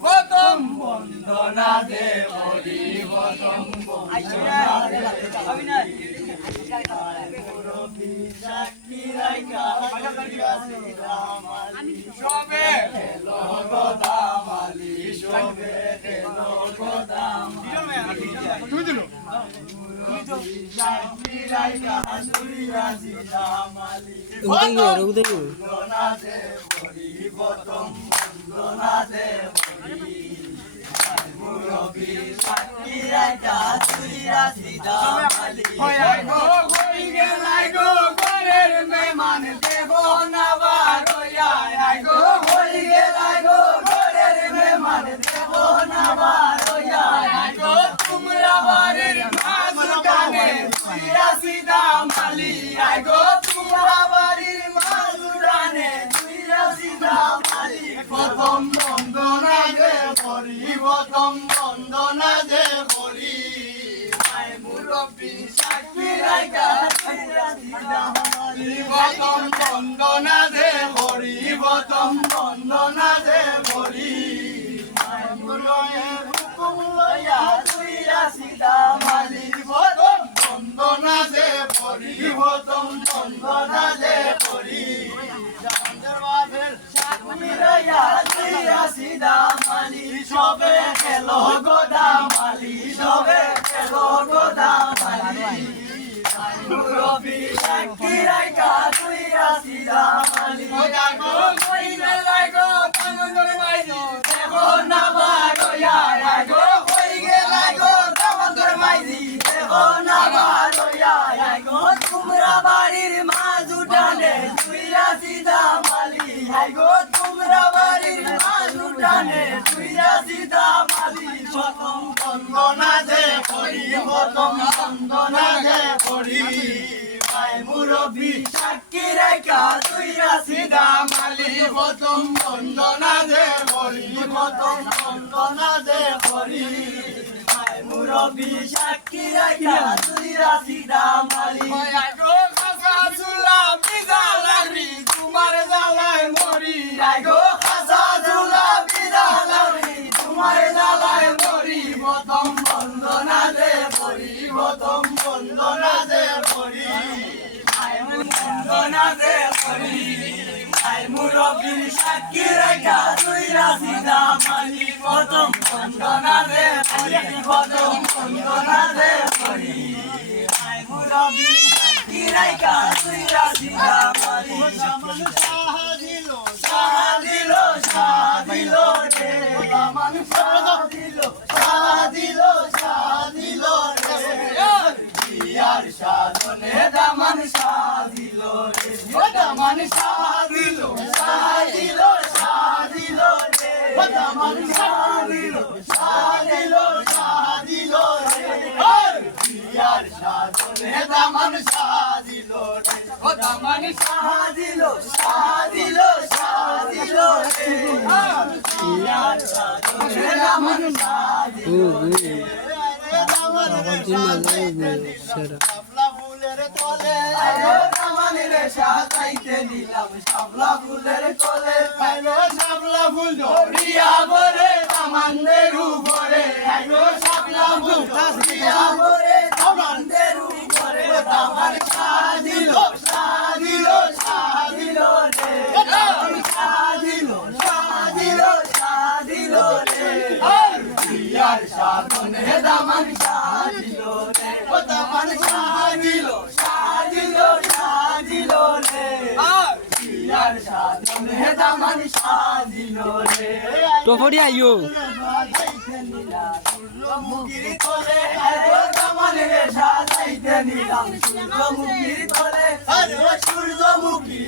প্রথম বন্দনা দে হরি প্রথম সবে গোদামালি সবে তোমরা বাড়ির মাঝখানে সিধা মালি আই গো তোমরা বাড়ির মাঝখানে সিধা মালি প্রথম বন্দনা দে হরি প্রথম বন্দনা দে হরি আই মুরব্বি সাক্ষী রাইকা সিধা মালি প্রথম বন্দনা দে হরি প্রথম বন্দনা দে হরি আই মুরয়ের হুকুম লয়া সিধা মালি প্রথম বন্দনা দে হরি প্রথম বন্দনা দে হরি সিধা মালি সবে খেলো গোদা মালি সবে খেলো গোদা মালি রবি সাক্ষী রাইকা তুই সিধা মালি গো কইলে লাগো তাঙ্গরে মাইজি দেখো না বারোয়া গো কইগে লাগো তাঙ্গরে মাইজি দেখো না বারোয়া গো তোমরা বাড়ির মাঝ উঠানে তুই সিধা মালি গো তোমরা বাড়ির মাঝ উঠানে তুই সিধা মালি প্রথম বন্দনা দে হরি প্রথম বন্দনা দে হরি মুরব্বি সাক্ষী রেখা তুই সিধা মালি প্রথম বন্দনা দে হরি প্রথম বন্দনা দে হরি মুরব্বি সাক্ষী রেখা তুই সিধা মালি খাসা ঝুলা বিজা লাগরি তোমার জ্বালায় মরি গো খাসা ঝুলা বিজা লাগরি তোমার জ্বালায় মরি প্রথম বন্দনা দে হরি প্রথম বন্দনা দে হরি বন্দনা দে হরি মুরব্বি সাক্ষী রেখা তুই সিধা মালি প্রথম বন্দনা দে হরি প্রথম বন্দনা দে হরি মুরব্বি সাক্ষী রেখা তুই সিধা মালি সাহাদিলো সাহাদিলো সাহাদিলো রে দামান সাহাদিলো সাহাদিলো সাহাদিলো রে ইয়ার সাধনে দামান সাহাদিলো রে দামান সাহাদিলো সাহাদিলো সাহাদিলো রে দামান সাহাদিলো সাহাদিলো সাহাদিলো রে ইয়ার সাধনে দামান সাহাদিলো রে দামান সাহাদিলো সাহাদিলো সাহাদিলো রে ইয়ার সাধনে দামান সাহাদিলো রে দামান ফুলের তলে দামানিরে সাজাইতে নিলাম শাপলা ফুলের তলে শাপলা ফুল ধরিয়া বরে দামানদের উপরে শাপলা ফুল ধরিয়া বরে দামানদের উপরে দামান সাজিলো সাজিলো সাজিলো রে দামান সাজিলো সাজিলো সাজিলো রে ইয়ার সাধনে দামান সাজিলো রে দামান সাজিলো সাজিলো সাজিলো রে ইয়ার সাধনে দামান সাজিলো রে তোফড়ি আইও সূর্যমুখীর তলে দামানে সাজাইতে নিলাম সূর্যমুখীর তলে সূর্যমুখী